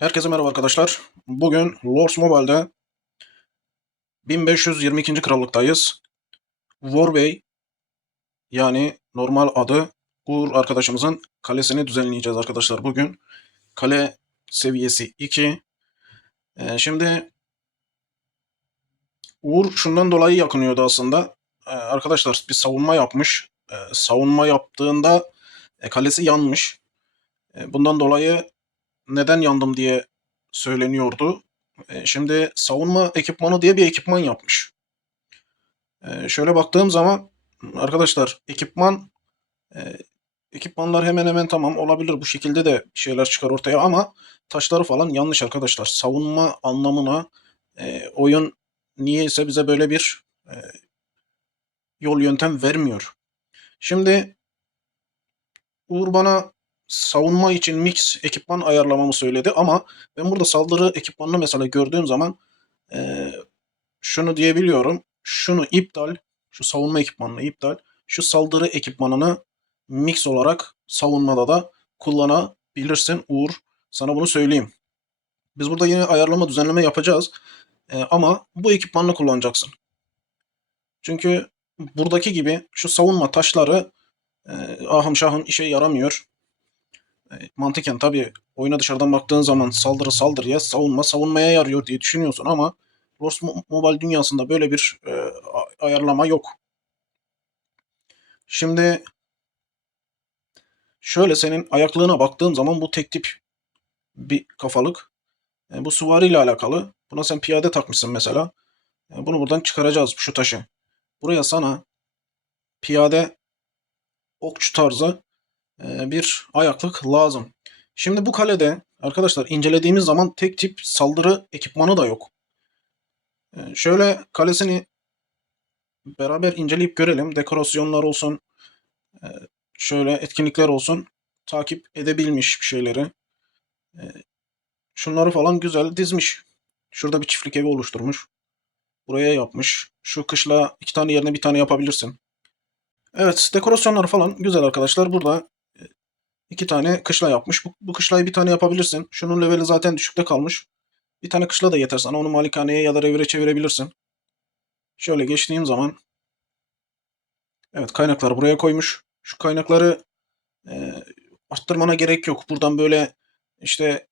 Herkese merhaba arkadaşlar. Bugün Lords Mobile'de 1522. krallıktayız. Warbey yani normal adı Uğur arkadaşımızın kalesini düzenleyeceğiz arkadaşlar bugün. Kale seviyesi 2. Şimdi Uğur şundan dolayı yakınıyordu aslında. Arkadaşlar bir savunma yapmış. Savunma yaptığında kalesi yanmış. Bundan dolayı neden yandım diye söyleniyordu. Şimdi savunma ekipmanı diye bir ekipman yapmış. Şöyle baktığım zaman arkadaşlar e, ekipmanlar hemen hemen tamam olabilir. Bu şekilde de şeyler çıkar ortaya ama taşları falan yanlış arkadaşlar. Savunma anlamına oyun niyeyse bize böyle bir yol yöntem vermiyor. Şimdi Uğur bana savunma için mix ekipman ayarlamamı söyledi ama ben burada saldırı ekipmanını mesela gördüğüm zaman e, şunu diyebiliyorum. Şunu iptal. Şu savunma ekipmanını iptal. Şu saldırı ekipmanını mix olarak savunmada da kullanabilirsin Uğur. Sana bunu söyleyeyim. Biz burada yine ayarlama düzenleme yapacağız. Ama bu ekipmanını kullanacaksın. Çünkü buradaki gibi şu savunma taşları e, ahım şahım işe yaramıyor. Mantıken tabii oyuna dışarıdan baktığın zaman saldırı saldırıya, savunma savunmaya yarıyor diye düşünüyorsun ama Lost Mobile dünyasında böyle bir ayarlama yok. Şimdi şöyle senin ayaklığına baktığım zaman bu tek tip bir kafalık. Bu süvari ile alakalı. Buna sen piyade takmışsın mesela. Bunu buradan çıkaracağız şu taşı. Buraya sana piyade okçu tarzı bir ayaklık lazım. Şimdi bu kalede arkadaşlar incelediğimiz zaman tek tip saldırı ekipmanı da yok. Şöyle kalesini beraber inceleyip görelim. Dekorasyonlar olsun, e, şöyle etkinlikler olsun. Takip edebilmiş bir şeyleri. E, Şunları falan güzel dizmiş. Şurada bir çiftlik evi oluşturmuş. Buraya yapmış. Şu kışla iki tane yerine bir tane yapabilirsin. Evet, dekorasyonlar falan güzel arkadaşlar. Burada iki tane kışla yapmış. Bu kışlayı bir tane yapabilirsin. Şunun leveli zaten düşükte kalmış. Bir tane kışla da yeter sana. Onu malikaneye ya da revire çevirebilirsin. Şöyle geçtiğim zaman evet kaynakları buraya koymuş. Şu kaynakları e, arttırmana gerek yok. Buradan böyle işte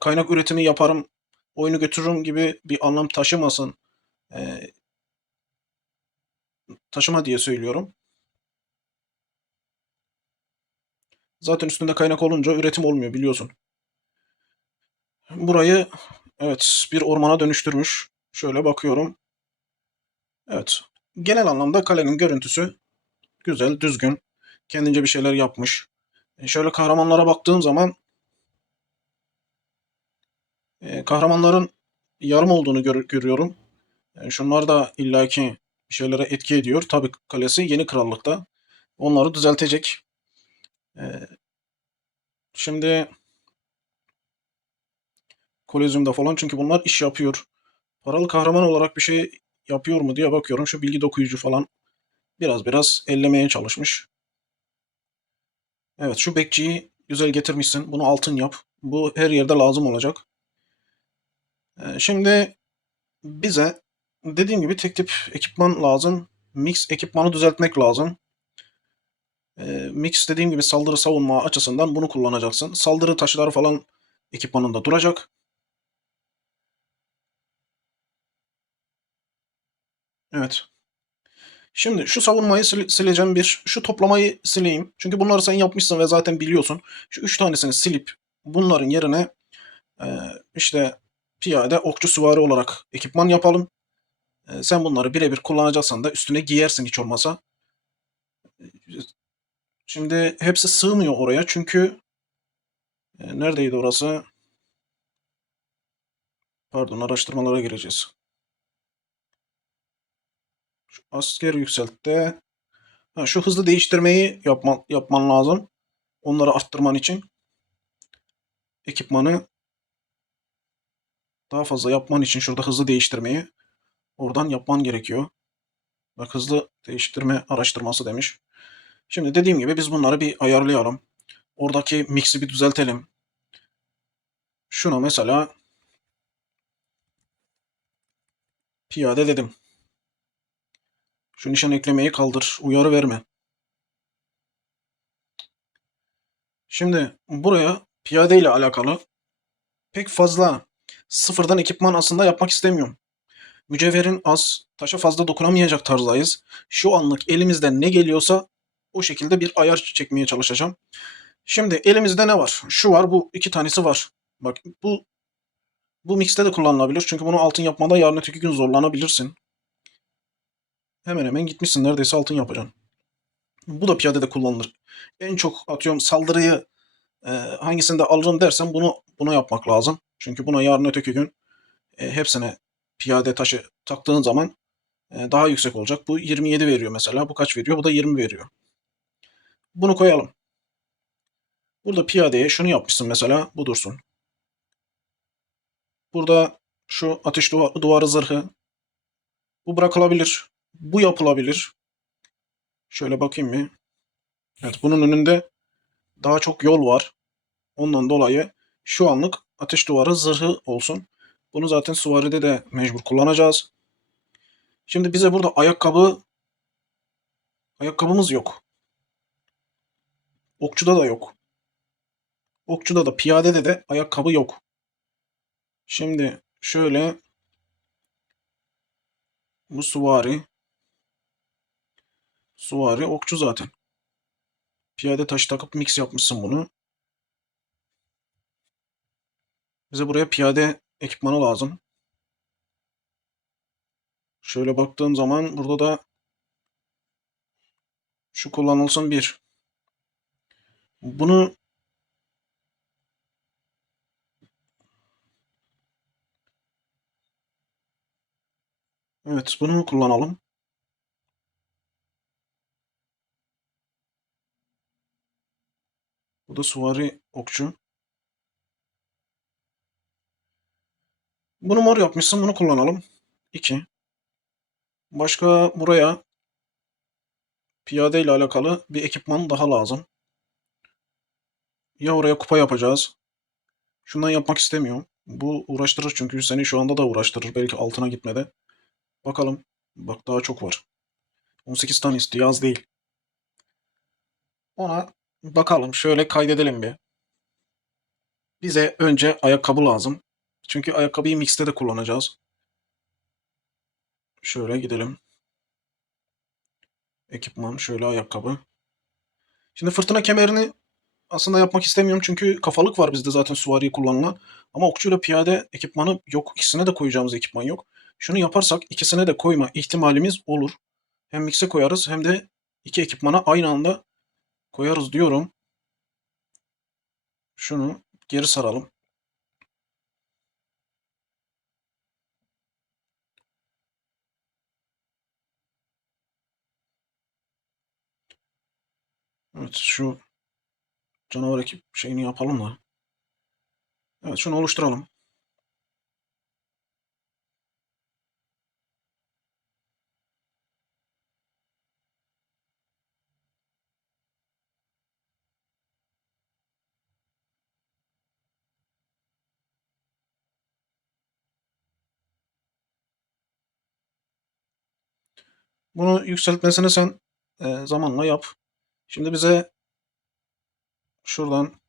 kaynak üretimi yaparım, oyunu götürürüm gibi bir anlam taşımasın. E, Taşıma diye söylüyorum. Zaten üstünde kaynak olunca üretim olmuyor biliyorsun. Burayı evet bir ormana dönüştürmüş. Şöyle bakıyorum. Evet. Genel anlamda kalenin görüntüsü güzel, düzgün. Kendince bir şeyler yapmış. Şöyle kahramanlara baktığım zaman kahramanların yarım olduğunu görüyorum. Şunlar da illaki bir şeylere etki ediyor. Tabii kalesi yeni krallıkta. Onları düzeltecek. E, Şimdi Kolezyum'da falan çünkü bunlar iş yapıyor. Paralı kahraman olarak bir şey yapıyor mu diye bakıyorum. Şu bilgi dokuyucu falan biraz ellemeye çalışmış. Evet şu bekçiyi güzel getirmişsin. Bunu altın yap. Bu her yerde lazım olacak. Şimdi bize dediğim gibi tek tip ekipman lazım. Mix ekipmanı düzeltmek lazım. Mix dediğim gibi saldırı savunma açısından bunu kullanacaksın. Saldırı taşları falan ekipmanında duracak. Evet. Şimdi şu savunmayı sileceğim bir. Şu toplamayı sileyim. Çünkü bunları sen yapmışsın ve zaten biliyorsun. Şu üç tanesini silip bunların yerine e, işte piyade, okçu, süvari olarak ekipman yapalım. Sen bunları birebir kullanacaksan da üstüne giyersin hiç olmasa. Şimdi hepsi sığmıyor oraya çünkü neredeydi orası? Pardon araştırmalara gireceğiz. Şu asker yükseltti. Ha, şu hızlı değiştirmeyi yapman lazım. Onları arttırman için ekipmanı daha fazla yapman için şurada hızlı değiştirmeyi oradan yapman gerekiyor. Bak hızlı değiştirme araştırması demiş. Şimdi dediğim gibi biz bunları bir ayarlayalım. Oradaki mix'i bir düzeltelim. Şuna mesela piyade dedim. Şu nişan eklemeyi kaldır. Uyarı verme. Şimdi buraya piyade ile alakalı pek fazla sıfırdan ekipman aslında yapmak istemiyorum. Mücevherin az, taşa fazla dokunamayacak tarzdayız. Şu anlık elimizden ne geliyorsa o şekilde bir ayar çekmeye çalışacağım. Şimdi elimizde ne var? Şu var, bu iki tanesi var. Bak bu mixte de kullanılabilir. Çünkü bunu altın yapmada yarın öteki gün zorlanabilirsin. Hemen hemen gitmişsin, neredeyse altın yapacaksın. Bu da piyadede kullanılır. En çok atıyorum saldırıyı hangisinde alırım dersen bunu yapmak lazım. Çünkü buna yarın öteki gün hepsine piyade taşı taktığın zaman daha yüksek olacak. Bu 27 veriyor mesela. Bu kaç veriyor? Bu da 20 veriyor. Bunu koyalım. Burada piyadeye şunu yapmışsın mesela. Bu dursun. Burada şu ateş duvarı zırhı. Bu bırakılabilir. Bu yapılabilir. Şöyle bakayım bir. Evet, bunun önünde daha çok yol var. Ondan dolayı şu anlık ateş duvarı zırhı olsun. Bunu zaten süvaride de mecbur kullanacağız. Şimdi bize burada ayakkabımız yok. Okçuda da yok. Okçuda da piyadede de ayakkabı yok. Şimdi şöyle bu süvari okçu zaten. Piyade taşı takıp mix yapmışsın bunu. Bize buraya piyade ekipmanı lazım. Şöyle baktığım zaman burada da şu kullanılsın bir. Bunu evet, bunu kullanalım. Bu da süvari okçu. Bunu mor yapmışsın, bunu kullanalım. 2. Başka buraya piyade ile alakalı bir ekipman daha lazım. Ya oraya kupa yapacağız. Şundan yapmak istemiyorum. Bu uğraştırır çünkü seni şu anda da uğraştırır. Belki altına gitmede. Bakalım. Bak daha çok var. 18 tane istiyor. Az değil. Ona bakalım. Şöyle kaydedelim bir. Bize önce ayakkabı lazım. Çünkü ayakkabıyı mixte de kullanacağız. Şöyle gidelim. Ekipman. Şöyle ayakkabı. Şimdi fırtına kemerini aslında yapmak istemiyorum çünkü kafalık var bizde zaten süvari kullanılan. Ama okçuyla piyade ekipmanı yok. İkisine de koyacağımız ekipman yok. Şunu yaparsak ikisine de koyma ihtimalimiz olur. Hem mix'e koyarız hem de iki ekipmana aynı anda koyarız diyorum. Şunu geri saralım. Evet, şu canavar ekip şeyini yapalım da. Evet, şunu oluşturalım. Bunu yükseltmesini sen zamanla yap. Şimdi bize şuradan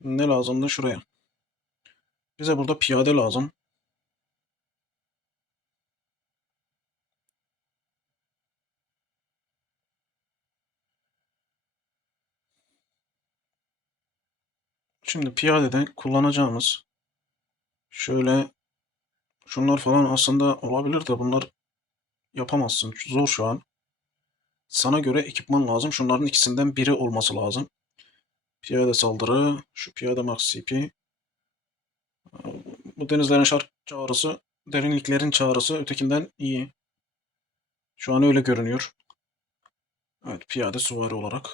ne lazımdı? Şuraya. Bize burada piyade lazım. Şimdi piyadede kullanacağımız şöyle şunlar falan aslında olabilir de bunlar yapamazsın. Zor şu an. Sana göre ekipman lazım. Şunların ikisinden biri olması lazım. Piyade saldırı, şu piyade max CP. Bu denizlerin şark çağrısı, derinliklerin çağrısı ötekinden iyi. Şu an öyle görünüyor. Evet, piyade süvari olarak.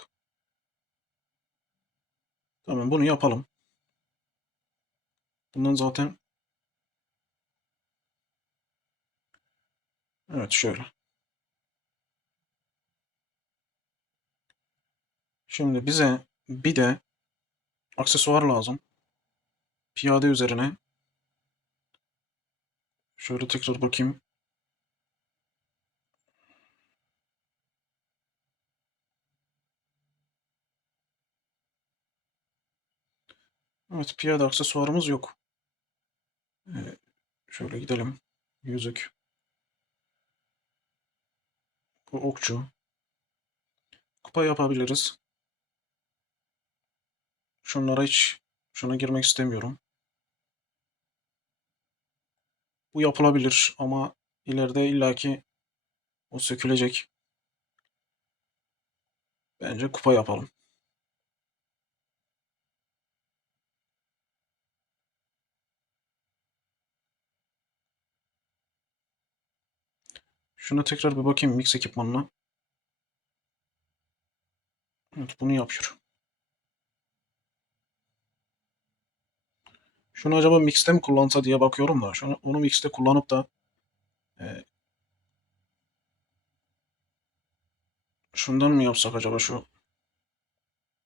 Tamam, bunu yapalım. Bundan zaten evet şöyle. Şimdi bize bir de aksesuar lazım. Piyade üzerine. Şöyle tekrar bakayım. Evet, piyade aksesuarımız yok. Ee, Şöyle gidelim. Yüzük. Bu okçu. Kupa yapabiliriz. Şuna girmek istemiyorum. Bu yapılabilir ama ileride illaki o sökülecek. Bence kupa yapalım. Şuna tekrar bir bakayım mix ekipmanına. Evet, bunu yapıyor. Şunu acaba mixte mi kullansa diye bakıyorum da. Onu mixte kullanıp da e, şundan mı yapsak acaba şu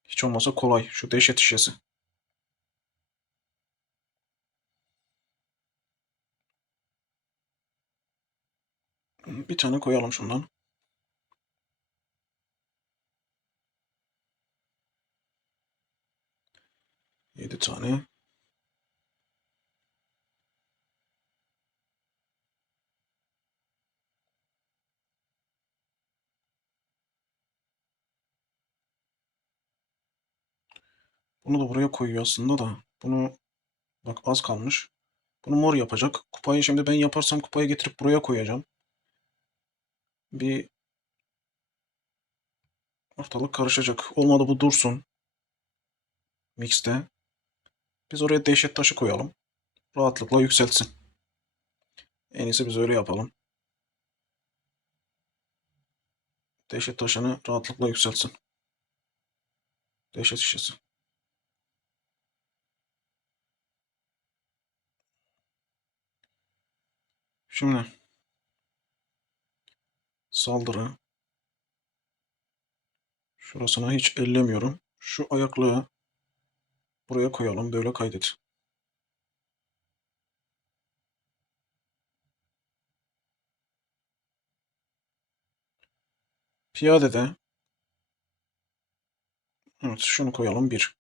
hiç olmazsa kolay. Şu dehşet şişesi. Bir tane koyalım şundan. Yedi tane. Bunu da buraya koyuyor aslında da. Bunu bak az kalmış. Bunu mor yapacak. Kupayı şimdi ben yaparsam kupayı getirip buraya koyacağım. Bir ortalık karışacak. Olmadı bu dursun. Mixte. Biz oraya dehşet taşı koyalım. Rahatlıkla yükseltsin. En iyisi biz öyle yapalım. Dehşet taşını rahatlıkla yükseltsin. Dehşet şişesi. Şimdi saldırı. Şurasına hiç ellemiyorum. Şu ayaklığı buraya koyalım. Böyle kaydet. Piyadede evet şunu koyalım bir.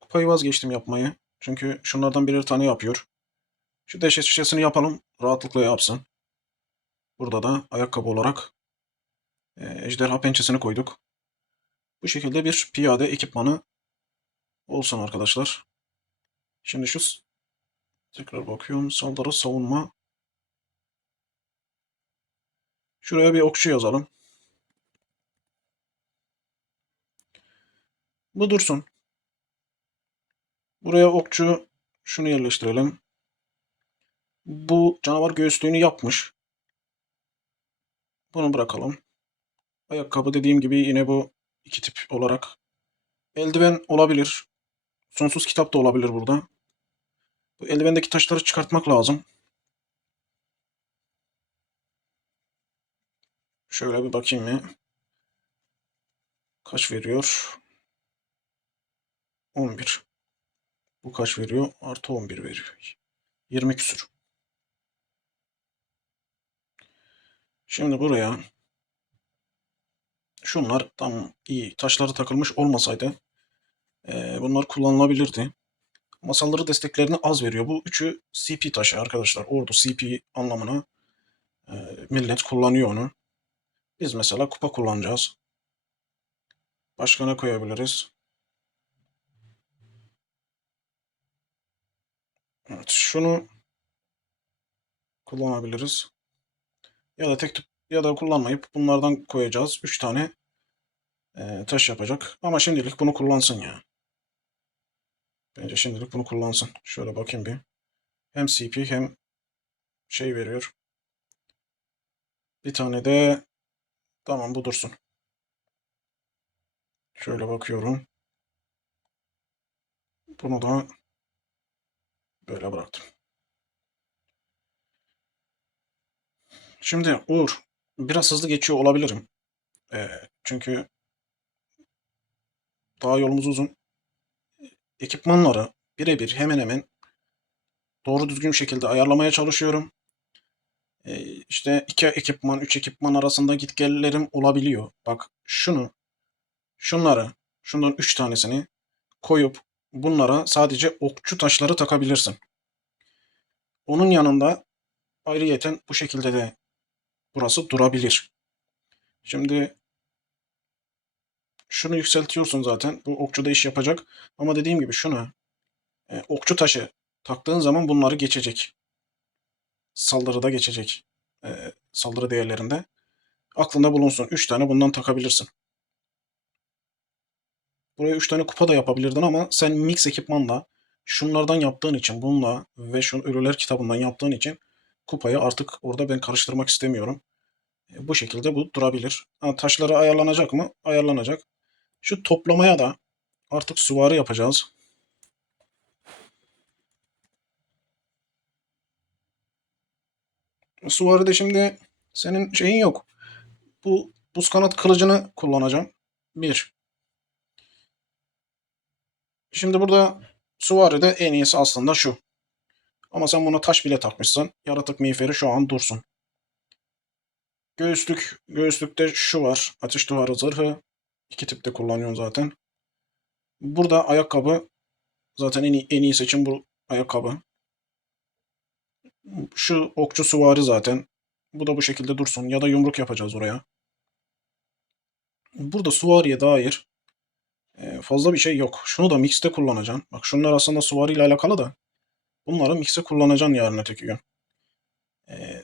Kupayı vazgeçtim yapmayı. Çünkü şunlardan birer tane yapıyor. Şu dehşet şişesini yapalım. Rahatlıkla yapsın. Burada da ayakkabı olarak ejderha pençesini koyduk. Bu şekilde bir piyade ekipmanı olsun arkadaşlar. Şimdi tekrar bakıyorum. Saldırı savunma. Şuraya bir okçu yazalım. Bu dursun. Buraya okçu şunu yerleştirelim. Bu canavar göğüslüğünü yapmış. Bunu bırakalım. Ayakkabı dediğim gibi yine bu iki tip olarak. Eldiven olabilir. Sonsuz kitap da olabilir burada. Bu eldivendeki taşları çıkartmak lazım. Şöyle bir bakayım mı? Kaç veriyor? 11. Bu kaç veriyor? Artı 11 veriyor. 20 küsür. Şimdi buraya şunlar tam iyi. Taşları takılmış olmasaydı bunlar kullanılabilirdi. Masalları desteklerini az veriyor. Bu üçü CP taşı arkadaşlar. Ordu CP anlamına e, millet kullanıyor onu. Biz mesela kupa kullanacağız. Başka ne koyabiliriz? Evet, şunu kullanabiliriz. Ya da tek tip ya da kullanmayıp bunlardan koyacağız. 3 tane taş yapacak. Ama şimdilik bunu kullansın ya. Bence şimdilik bunu kullansın. Şöyle bakayım bir. Hem CP hem şey veriyor. Bir tane de tamam bu dursun. Şöyle bakıyorum. Bunu da böyle bıraktım. Şimdi Uğur biraz hızlı geçiyor olabilirim. Çünkü daha yolumuz uzun. ekipmanları birebir hemen hemen doğru düzgün şekilde ayarlamaya çalışıyorum. İşte 2 ekipman, 3 ekipman arasında gitgellerim olabiliyor. Bak şunları, şundan 3 tanesini koyup bunlara sadece okçu taşları takabilirsin. Onun yanında ayrıyeten bu şekilde de burası durabilir. Şimdi şunu yükseltiyorsun zaten. Bu okçu da iş yapacak. Ama dediğim gibi şuna okçu taşı taktığın zaman bunları geçecek. Saldırıda geçecek. Saldırı değerlerinde. Aklında bulunsun. 3 tane bundan takabilirsin. Buraya 3 tane kupa da yapabilirdin ama sen mix ekipmanla şunlardan yaptığın için bununla ve şu ölüler kitabından yaptığın için kupayı artık orada ben karıştırmak istemiyorum. Bu şekilde bu durabilir. Ha, taşları ayarlanacak mı? Ayarlanacak. Şu toplamaya da artık süvari yapacağız. Süvaride şimdi senin şeyin yok. Bu buz kanat kılıcını kullanacağım. Bir. Şimdi burada süvaride en iyisi aslında şu. Ama sen buna taş bile takmışsın. Yaratık miğferi şu an dursun. Göğüslükte şu var. Ateş duvarı zırhı. İki tipte kullanıyorsun zaten. Burada ayakkabı zaten en iyi seçim bu ayakkabı. Şu okçu süvari zaten. Bu da bu şekilde dursun. Ya da yumruk yapacağız oraya. Burada süvariye dair fazla bir şey yok. Şunu da mixte kullanacaksın. Bak şunlar aslında süvari ile alakalı da. Bunları mixte kullanacaksın yarın öteki gün.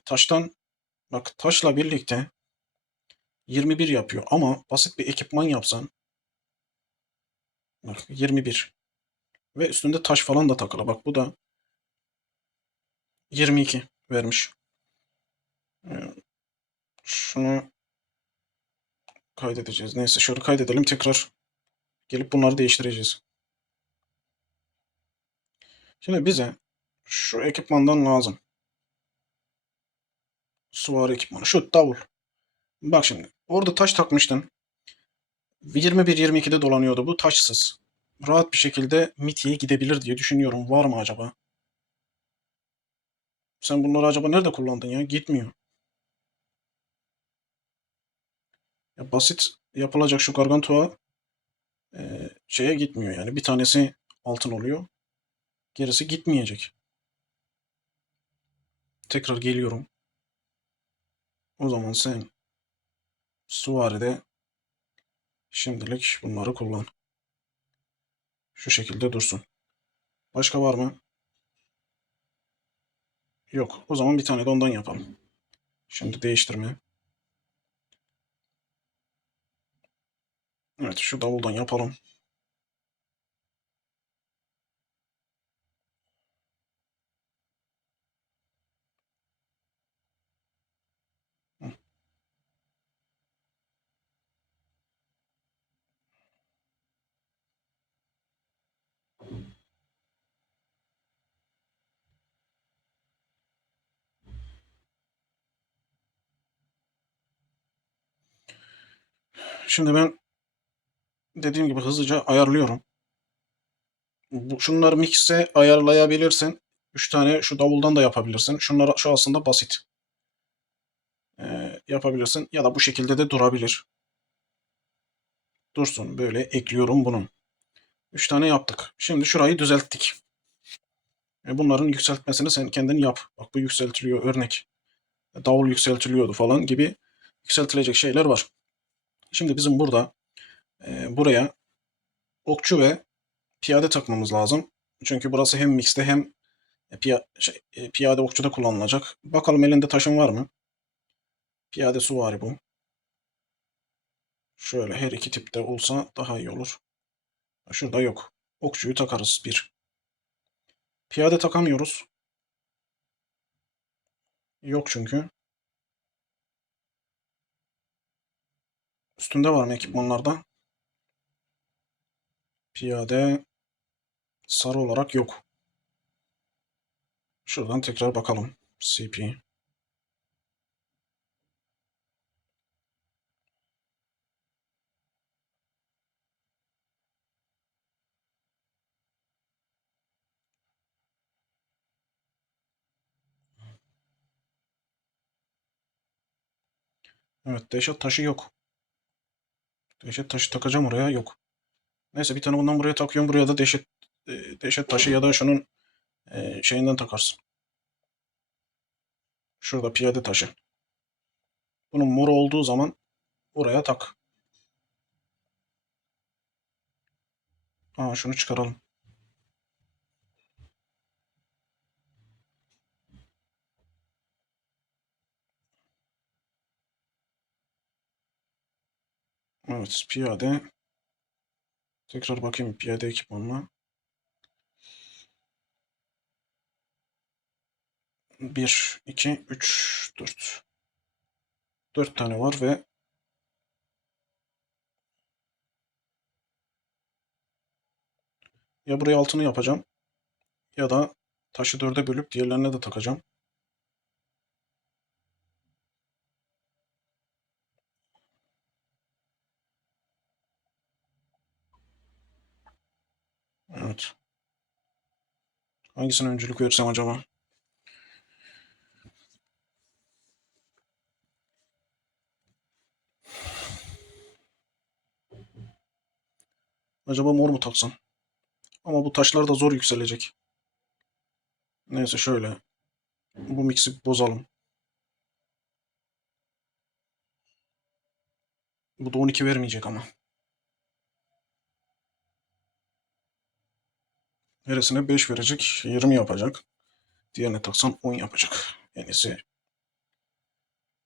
Taştan bak taşla birlikte 21 yapıyor. Ama basit bir ekipman yapsan bak 21. Ve üstünde taş falan da takılı. Bak bu da 22 vermiş. Ee, Şunu kaydedeceğiz. Neyse şöyle kaydedelim tekrar. Gelip bunları değiştireceğiz. Şimdi bize şu ekipmandan lazım. Süvari ekipmanı. Şu davul. Bak şimdi. Orada taş takmıştın. 21-22'de dolanıyordu bu taşsız. Rahat bir şekilde Mity'ye gidebilir diye düşünüyorum. Var mı acaba? Sen bunları acaba nerede kullandın ya? Gitmiyor. Ya basit yapılacak şu Gargantua şeye gitmiyor yani. Bir tanesi altın oluyor. Gerisi gitmeyecek. Tekrar geliyorum. O zaman sen Süvari'de şimdilik bunları kullan. Şu şekilde dursun. Başka var mı? Yok. O zaman bir tane de ondan yapalım. Şimdi değiştirme. Evet şu davuldan yapalım. Şimdi ben dediğim gibi hızlıca ayarlıyorum. Şunları mix'e ayarlayabilirsin. 3 tane şu davuldan da yapabilirsin. Şu aslında basit. Yapabilirsin. Ya da bu şekilde de durabilir. Dursun. Böyle ekliyorum bunu. 3 tane yaptık. Şimdi şurayı düzelttik. Bunların yükseltmesini sen kendin yap. Bak bu yükseltiliyor örnek. Davul yükseltiliyordu falan gibi yükseltilecek şeyler var. Şimdi bizim burada buraya okçu ve piyade takmamız lazım. Çünkü burası hem mixte hem piyade okçuda kullanılacak. Bakalım elinde taşın var mı? Piyade süvari bu. Şöyle her iki tipte olsa daha iyi olur. Şurada yok. Okçuyu takarız bir. Piyade takamıyoruz. Yok çünkü. Üstünde var mı ekipmanlarda? Piyade sarı olarak yok. Şuradan tekrar bakalım. CP. Evet, dehşet taşı yok. Dehşet taşı takacağım oraya, yok. Neyse bir tane bundan buraya takıyorum. Buraya da dehşet taşı ya da şunun şeyinden takarsın. Şurada piyade taşı. Bunun mor olduğu zaman oraya tak. Aa, şunu çıkaralım. Evet, piyade. Tekrar bakayım piyade ekipmanına. Bir, iki, üç, dört. Dört tane var ve ya buraya altını yapacağım ya da taşı dörde bölüp diğerlerine de takacağım. Evet. Hangisine öncülük versem acaba? Acaba mor mu taksam? Ama bu taşlar da zor yükselecek. Neyse şöyle. Bu mix'i bozalım. Bu da 12 vermeyecek ama. Neresine 5 verecek? 20 yapacak. Diğerine taksam 10 yapacak. En iyisi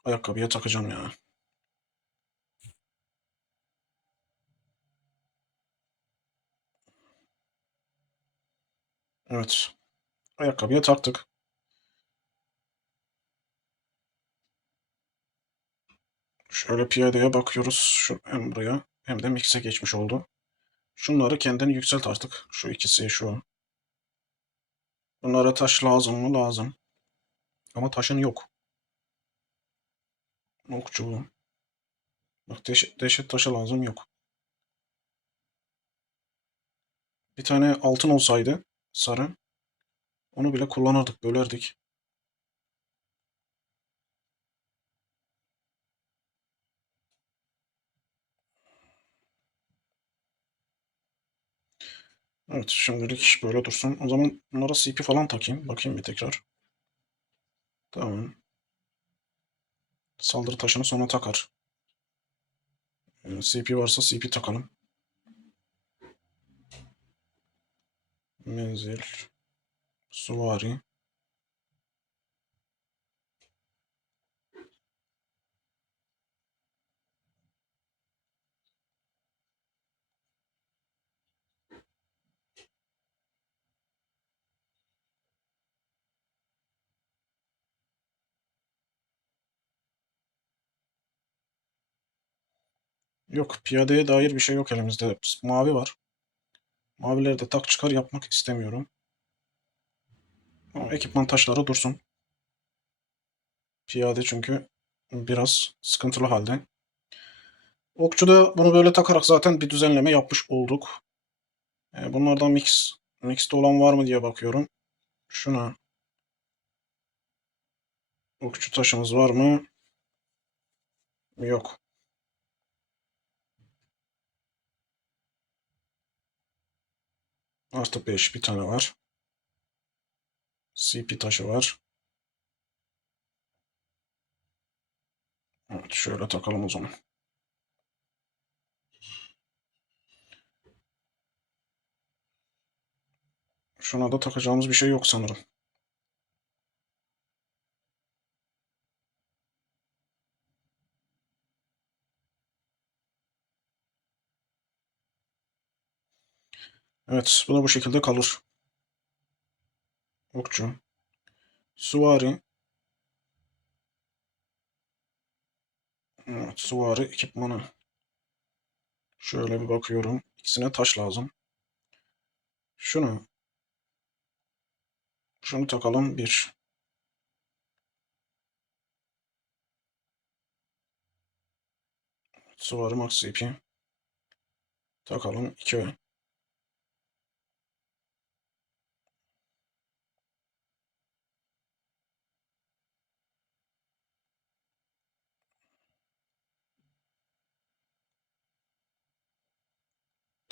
ayakkabıya takacağım ya. Evet. Ayakkabıya taktık. Şöyle piyadeye bakıyoruz. Hem buraya hem de mix'e geçmiş oldu. Şunları kendini yükselt artık. Şu ikisi şu. Bunlara taş lazım mı? Lazım. Ama taşın yok. Okçu. Bak dehşet taşı lazım, yok. Bir tane altın olsaydı sarı. Onu bile kullanırdık, bölerdik. Evet, şimdilik böyle dursun. O zaman bunlara CP falan takayım. Bakayım bir tekrar. Tamam. Saldırı taşını sonra takar. CP varsa CP takalım. Menzil. Süvari. Yok, piyadeye dair bir şey yok elimizde. Mavi var. Mavileri de tak çıkar yapmak istemiyorum. Ama ekipman taşları dursun. Piyade çünkü biraz sıkıntılı halde. Okçuda bunu böyle takarak zaten bir düzenleme yapmış olduk. Bunlardan mixte olan var mı diye bakıyorum. Şuna okçu taşımız var mı? Yok. Artı 5 bir tane var. CP taşı var. Evet, şöyle takalım o zaman. Şuna da takacağımız bir şey yok sanırım. Evet, bu da bu şekilde kalır. Okçu. Süvari. Evet, süvari ekipmanı. Şöyle bir bakıyorum. İkisine taş lazım. Şunu takalım. Bir. Süvari max CP. Takalım. 2.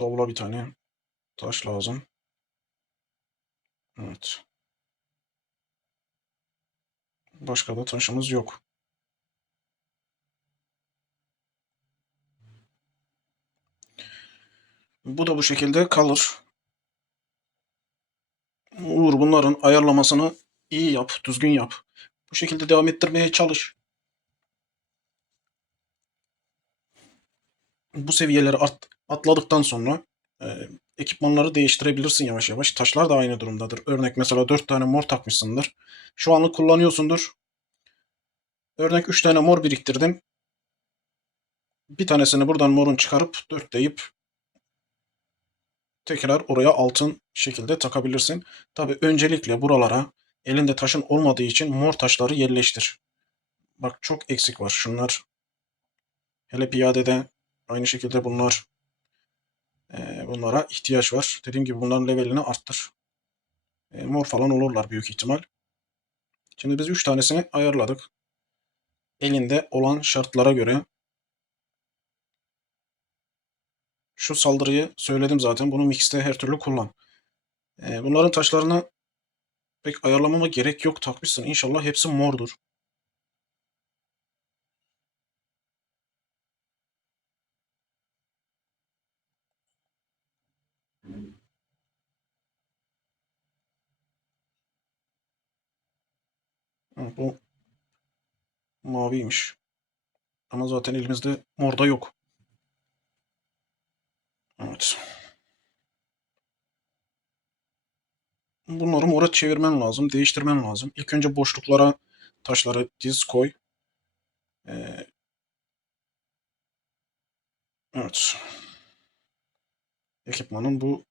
Davula bir tane taş lazım. Evet. Başka da taşımız yok. Bu da bu şekilde kalır. Uğur bunların ayarlamasını iyi yap, düzgün yap. Bu şekilde devam ettirmeye çalış. Bu seviyeleri atladıktan sonra e, ekipmanları değiştirebilirsin yavaş yavaş. Taşlar da aynı durumdadır. Örnek mesela 4 tane mor takmışsındır. Şu anlık kullanıyorsundur. Örnek 3 tane mor biriktirdin. Bir tanesini buradan morun çıkarıp 4 deyip tekrar oraya altın şekilde takabilirsin. Tabi öncelikle buralara elinde taşın olmadığı için mor taşları yerleştir. Bak çok eksik var. Şunlar hele piyadede aynı şekilde bunlara ihtiyaç var. Dediğim gibi bunların levelini arttır. Mor falan olurlar büyük ihtimal. Şimdi biz 3 tanesini ayarladık. Elinde olan şartlara göre şu saldırıyı söyledim zaten. Bunu mixte her türlü kullan. Bunların taşlarını pek ayarlamama gerek yok. Takmışsın. İnşallah hepsi mordur. Ha, bu maviymiş. Ama zaten elimizde mor da yok. Evet. Bunları mora çevirmen lazım. Değiştirmen lazım. İlk önce boşluklara taşları diz koy. Ee, evet. Ekipmanın bu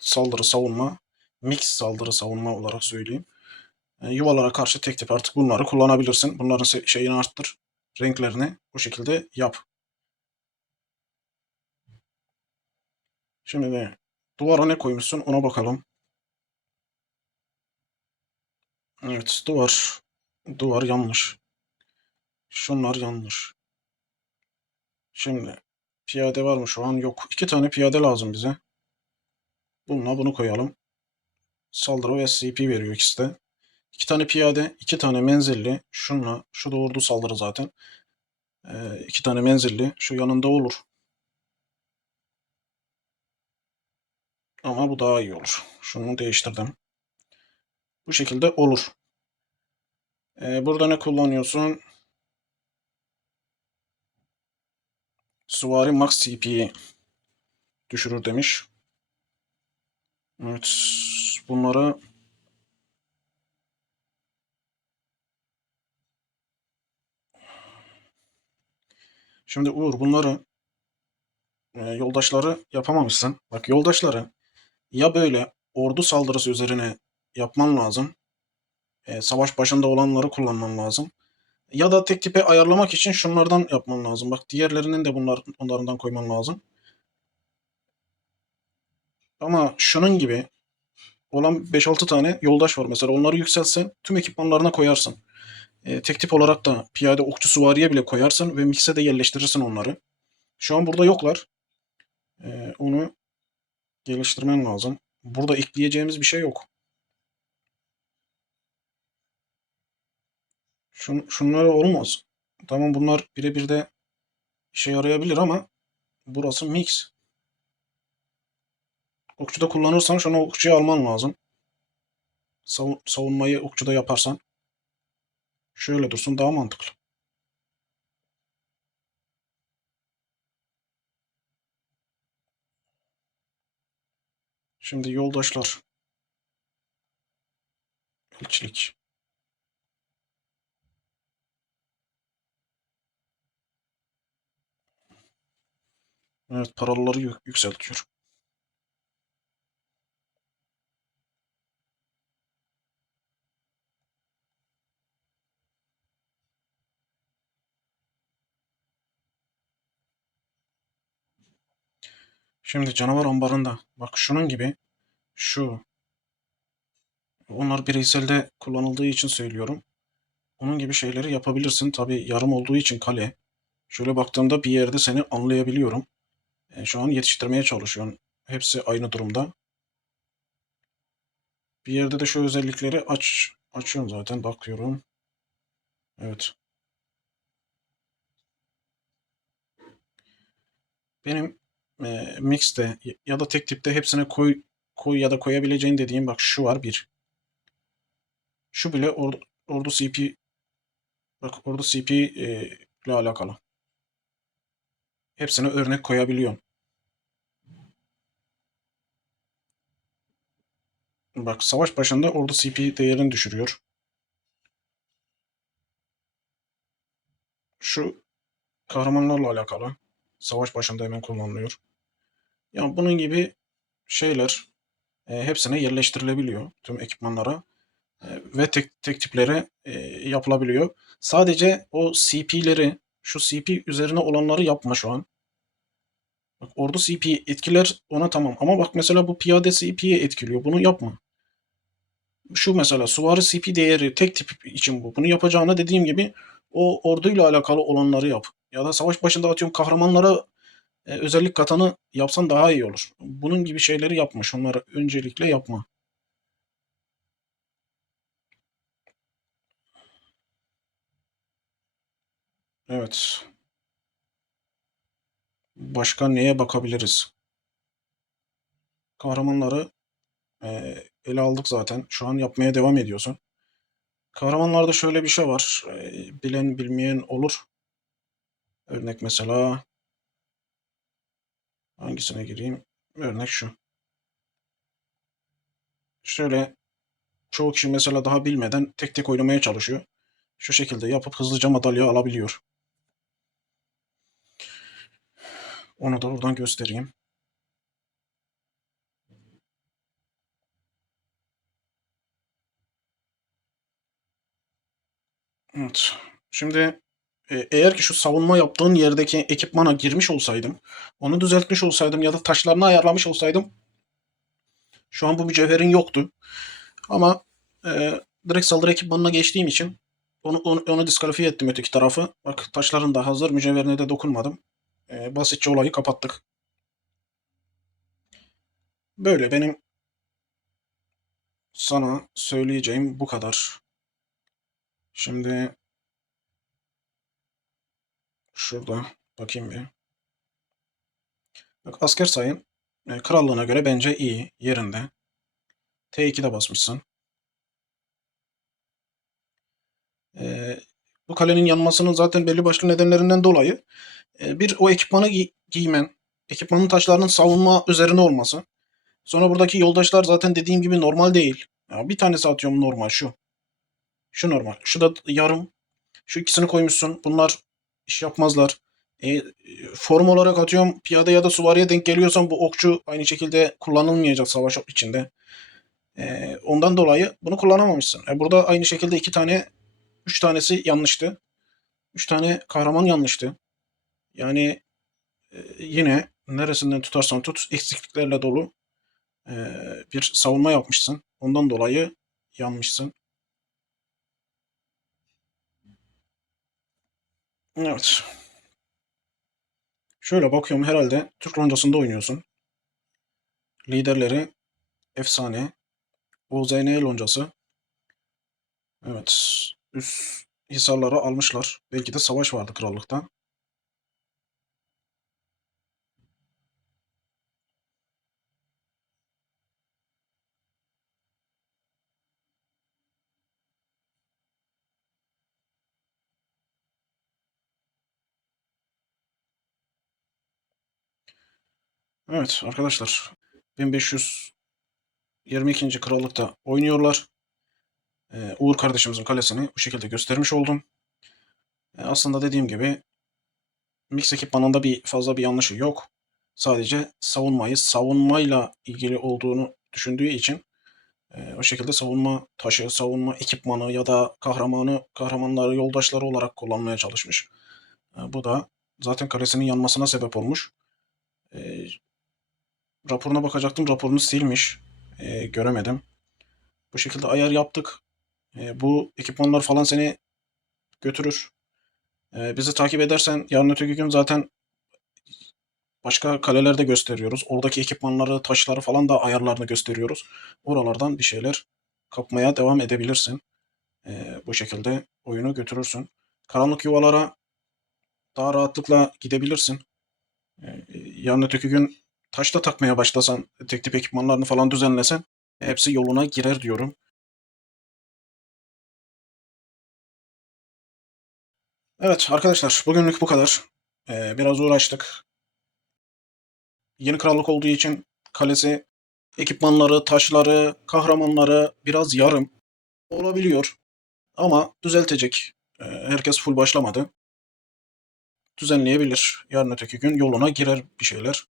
saldırı savunma, mix saldırı savunma olarak söyleyeyim. Yuvalara karşı tek tip artık bunları kullanabilirsin. Bunların şeyini arttır. Renklerini bu şekilde yap. Şimdi de duvara ne koymuşsun ona bakalım. Evet duvar. Duvar yanlış. Şunlar yanlış. Şimdi piyade var mı şu an? Yok. 2 tane piyade lazım bize. Bununla bunu koyalım. Saldırı ve CP veriyor ikisi de. 2 tane piyade, 2 tane menzilli. Şunla, şu da ordu saldırı zaten. 2 tane menzilli. Şu yanında olur. Ama bu daha iyi olur. Şunu değiştirdim. Bu şekilde olur. Burada ne kullanıyorsun? Süvari Max CP'yi düşürür demiş. Evet. Bunları şimdi Uğur bunları yoldaşları yapamamışsın. Bak yoldaşları ya böyle ordu saldırısı üzerine yapman lazım. Savaş başında olanları kullanman lazım. Ya da tek tipe ayarlamak için şunlardan yapman lazım. Bak diğerlerinin de onlardan koyman lazım. Ama şunun gibi olan 5-6 tane yoldaş var mesela. Onları yükseltsen tüm ekipmanlarına koyarsın. Tek tip olarak da piyade okçu süvariye bile koyarsın ve mikse de yerleştirirsin onları. Şu an burada yoklar. Onu geliştirmen lazım. Burada ekleyeceğimiz bir şey yok. Şunları olmaz. Tamam bunlar birebir de işe yarayabilir ama burası mix. Okçuda kullanırsan şunu okçuya alman lazım. Savunmayı okçuda yaparsan şöyle dursun daha mantıklı. Şimdi yoldaşlar. Elçilik. Evet paraları yükseltiyor. Şimdi canavar ambarında. Bak şunun gibi şu. Onlar bireyselde kullanıldığı için söylüyorum. Onun gibi şeyleri yapabilirsin. Tabi yarım olduğu için kale. Şöyle baktığımda bir yerde seni anlayabiliyorum. Şu an yetiştirmeye çalışıyor. Hepsi aynı durumda. Bir yerde de şu özellikleri açıyorum zaten bakıyorum. Evet. Benim mixte ya da tek tipte hepsine koy ya da koyabileceğin dediğim bak şu var bir. Şu bile ordu CP bak ordu CP ile alakalı. Hepsine örnek koyabiliyorsun. Bak savaş başında ordu CP değerini düşürüyor. Şu kahramanlarla alakalı. Savaş başında hemen kullanılıyor. Yani bunun gibi şeyler hepsine yerleştirilebiliyor tüm ekipmanlara. Ve tek tiplere yapılabiliyor. Sadece o CP'leri şu CP üzerine olanları yapma şu an. Bak ordu CP etkiler ona tamam ama bak mesela bu piyade CP'ye etkiliyor. Bunu yapma. Şu mesela süvari CP değeri tek tip için bu. Bunu yapacağına dediğim gibi o orduyla alakalı olanları yap. Ya da savaş başında atıyorum kahramanlara özellik katanı yapsan daha iyi olur. Bunun gibi şeyleri yapma. Şunları öncelikle yapma. Evet. Başka neye bakabiliriz? Kahramanları ele aldık zaten. Şu an yapmaya devam ediyorsun. Kahramanlarda şöyle bir şey var. Bilen bilmeyen olur. Örnek mesela hangisine gireyim? Örnek şu. Şöyle çoğu kişi mesela daha bilmeden tek tek oynamaya çalışıyor. Şu şekilde yapıp hızlıca madalya alabiliyor. Onu da oradan göstereyim. Evet. Şimdi eğer ki şu savunma yaptığın yerdeki ekipmana girmiş olsaydım, onu düzeltmiş olsaydım ya da taşlarını ayarlamış olsaydım şu an bu mücevherin yoktu. Ama direkt saldırı ekipmanına geçtiğim için onu diskalifiye ettim öteki tarafı. Bak taşların da hazır, mücevherine de dokunmadım. Basitçe olayı kapattık. Böyle benim sana söyleyeceğim bu kadar. Şimdi şurada bakayım bir. Bak asker sayın krallığına göre bence iyi, yerinde. T2'de basmışsın. E, Bu kalenin yanmasının zaten belli başlı nedenlerinden dolayı bir o ekipmanı giymen, ekipmanın taşlarının savunma üzerine olması. Sonra buradaki yoldaşlar zaten dediğim gibi normal değil. Ya bir tanesi atıyorum normal şu. Şu normal. Şu da yarım. Şu ikisini koymuşsun. Bunlar iş yapmazlar. Form olarak atıyorum piyade ya da süvariye denk geliyorsan bu okçu aynı şekilde kullanılmayacak savaş içinde. Ondan dolayı bunu kullanamamışsın. Burada aynı şekilde üç tanesi yanlıştı. Üç tane kahraman yanlıştı. Yani yine neresinden tutarsan tut eksikliklerle dolu bir savunma yapmışsın. Ondan dolayı yanmışsın. Evet. Şöyle bakıyorum herhalde Türk loncasında oynuyorsun. Liderleri efsane. OZN loncası. Evet. Üst hisarları almışlar. Belki de savaş vardı krallıkta. Evet arkadaşlar. 1522. krallıkta oynuyorlar. Uğur kardeşimizin kalesini bu şekilde göstermiş oldum. Aslında dediğim gibi mix ekipmanında fazla bir yanlışı yok. Sadece savunmayla ilgili olduğunu düşündüğü için o şekilde savunma taşı, savunma ekipmanı ya da kahramanları, yoldaşları olarak kullanmaya çalışmış. Bu da zaten kalesinin yanmasına sebep olmuş. E, Raporuna bakacaktım, raporunu silmiş. Göremedim. Bu şekilde ayar yaptık. Bu ekipmanlar falan seni götürür. Bizi takip edersen yarın öteki gün zaten Başka kalelerde gösteriyoruz. Oradaki ekipmanları, taşları falan da ayarlarını gösteriyoruz. Oralardan bir şeyler kapmaya devam edebilirsin. Bu şekilde oyunu götürürsün. Karanlık yuvalara daha rahatlıkla gidebilirsin. Yarın öteki gün taş da takmaya başlasan, tek tip ekipmanlarını falan düzenlesen hepsi yoluna girer diyorum. Evet arkadaşlar bugünlük bu kadar. Biraz uğraştık. Yeni krallık olduğu için kalesi, ekipmanları, taşları, kahramanları biraz yarım olabiliyor. Ama düzeltecek. Herkes full başlamadı. Düzenleyebilir. Yarın öteki gün yoluna girer bir şeyler.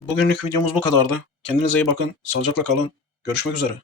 Bugünlük videomuz bu kadardı. Kendinize iyi bakın. Sağlıcakla kalın. Görüşmek üzere.